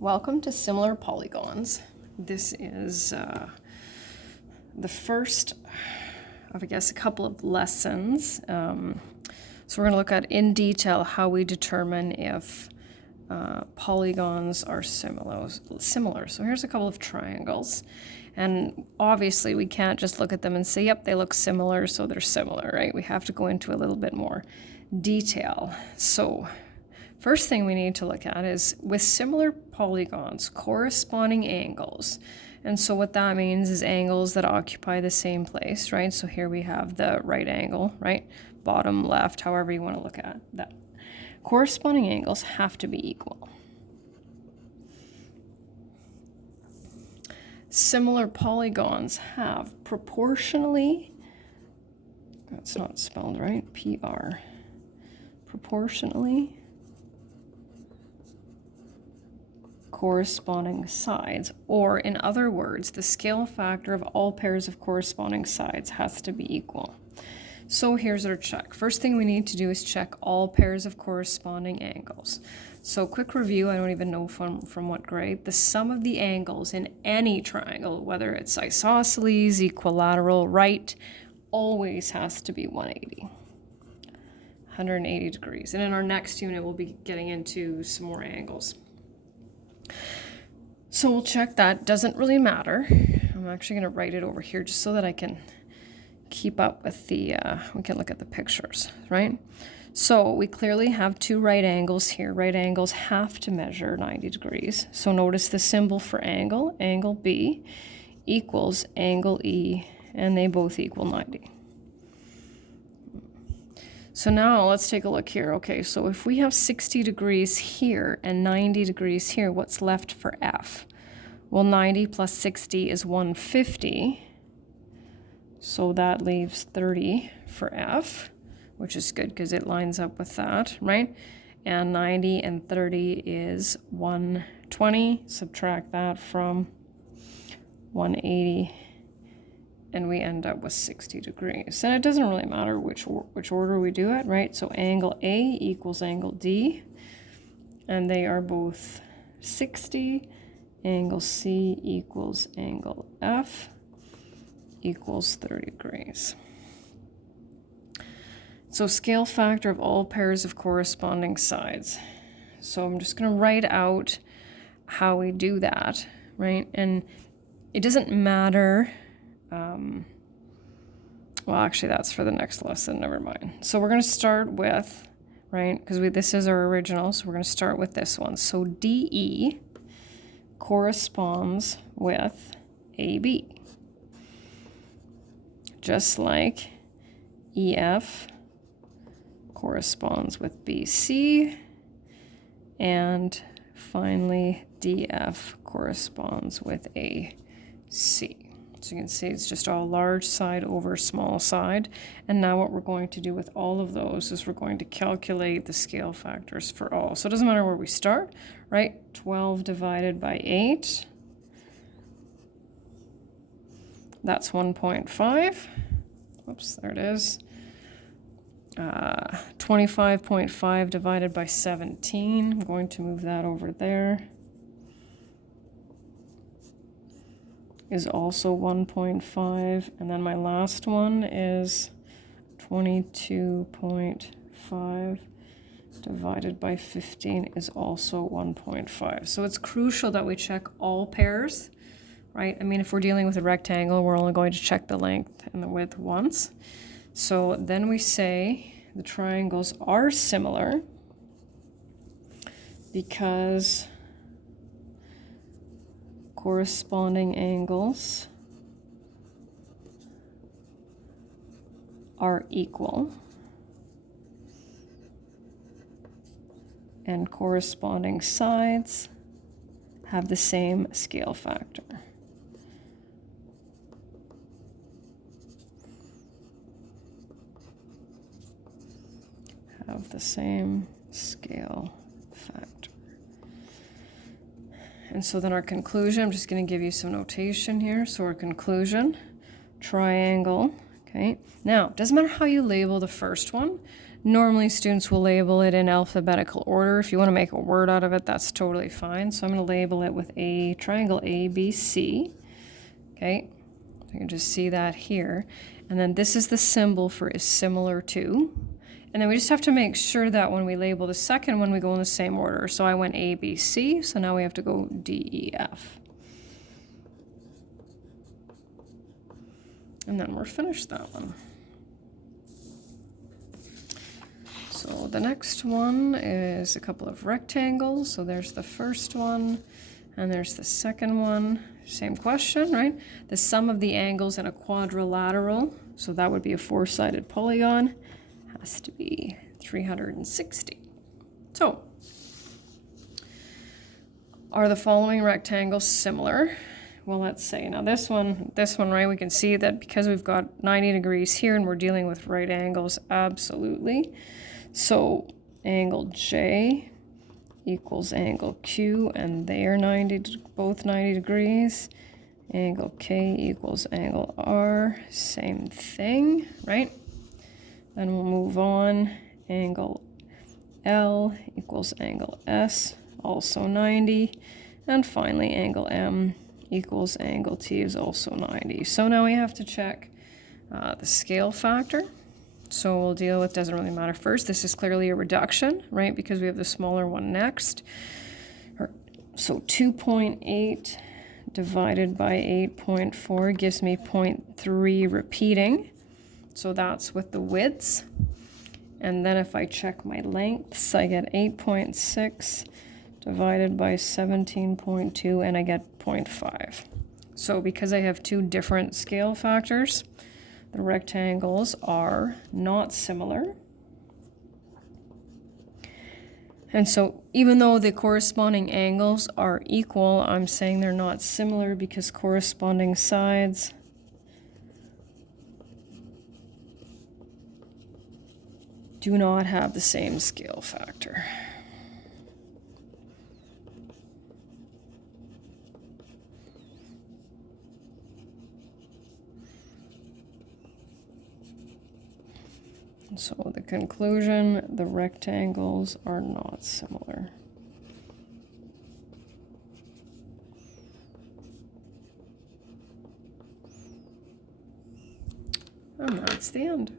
Welcome to Similar Polygons. This is the first of, I guess, a couple of lessons. So we're going to look at in detail how we determine if polygons are similar. So here's a couple of triangles. And obviously we can't just look at them and say, yep, they look similar, so they're similar, right? We have to go into a little bit more detail. So first thing we need to look at is with similar polygons, corresponding angles. And so what that means is angles that occupy the same place, right? So here we have the right angle, right? Bottom, left, however you want to look at that. Corresponding angles have to be equal. Similar polygons have proportionally, that's not spelled right, PR, proportionally corresponding sides, or in other words, the scale factor of all pairs of corresponding sides has to be equal. So here's our check. First thing we need to do is check all pairs of corresponding angles. So quick review, I don't even know from what grade. The sum of the angles in any triangle, whether it's isosceles, equilateral, right, always has to be 180 degrees. And in our next unit, we'll be getting into some more angles. So we'll check that. Doesn't really matter. I'm actually going to write it over here just so that I can keep up with the, we can look at the pictures, right? So we clearly have two right angles here. Right angles have to measure 90 degrees. So notice the symbol for angle, angle B, equals angle E, and they both equal 90. So now let's take a look here. Okay, so if we have 60 degrees here and 90 degrees here, what's left for F? Well, 90 plus 60 is 150. So that leaves 30 for F, which is good because it lines up with that, right? And 90 and 30 is 120. Subtract that from 180. And we end up with 60 degrees. And it doesn't really matter which order we do it, right? So angle A equals angle D, and they are both 60. Angle C equals angle F equals 30 degrees. So scale factor of all pairs of corresponding sides. So I'm just going to write out how we do that, right? And it doesn't matter. Well, actually, that's for the next lesson. Never mind. So we're going to start with, right, because this is our original, so we're going to start with this one. So DE corresponds with AB, just like EF corresponds with BC, and finally DF corresponds with AC. So you can see it's just all large side over small side. And now what we're going to do with all of those is we're going to calculate the scale factors for all. So it doesn't matter where we start, right? 12 divided by 8. That's 1.5. Oops, there it is. 25.5 divided by 17. I'm going to move that over there. Is also 1.5, and then my last one is 22.5 divided by 15 is also 1.5. So it's crucial that we check all pairs, right? I mean, if we're dealing with a rectangle, we're only going to check the length and the width once. So then we say the triangles are similar because corresponding angles are equal and corresponding sides have the same scale factor. Have the same scale factor. And so then our conclusion, I'm just going to give you some notation here. So our conclusion, triangle, okay. Now, it doesn't matter how you label the first one. Normally students will label it in alphabetical order. If you want to make a word out of it, that's totally fine. So I'm going to label it with a triangle ABC. Okay, so you can just see that here. And then this is the symbol for is similar to. And then we just have to make sure that when we label the second one, we go in the same order. So I went A, B, C, so now we have to go D, E, F. And then we're finished that one. So the next one is a couple of rectangles. So there's the first one, and there's the second one. Same question, right? The sum of the angles in a quadrilateral, so that would be a four-sided polygon, has to be 360. So, are the following rectangles similar? Well, let's say, now this one, right, we can see that because we've got 90 degrees here and we're dealing with right angles, absolutely. So angle J equals angle Q, and they are both 90 degrees. Angle K equals angle R, same thing, right? Then we'll move on. Angle L equals angle S, also 90. And finally, angle M equals angle T is also 90. So now we have to check the scale factor. So we'll deal with, doesn't really matter first. This is clearly a reduction, right? Because we have the smaller one next. So 2.8 divided by 8.4 gives me 0.3 repeating. So that's with the widths. And then if I check my lengths, I get 8.6 divided by 17.2, and I get 0.5. So because I have two different scale factors, the rectangles are not similar. And so even though the corresponding angles are equal, I'm saying they're not similar because corresponding sides do not have the same scale factor. So the conclusion, the rectangles are not similar. And that's the end.